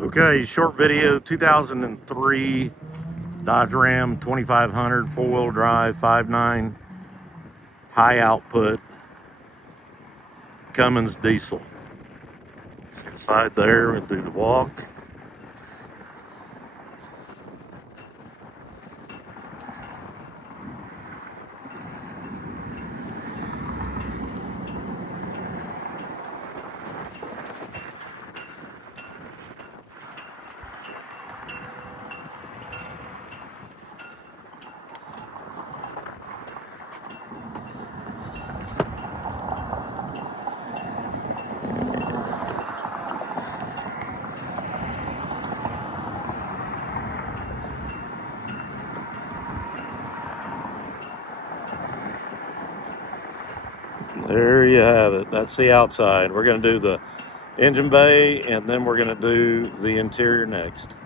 Okay, short video, 2003 Dodge Ram 2500, four-wheel drive, 5.9, high output, Cummins diesel. It's inside there, we'll do the walk. There you have it. That's the outside. We're going to do the engine bay, and then we're going to do the interior next.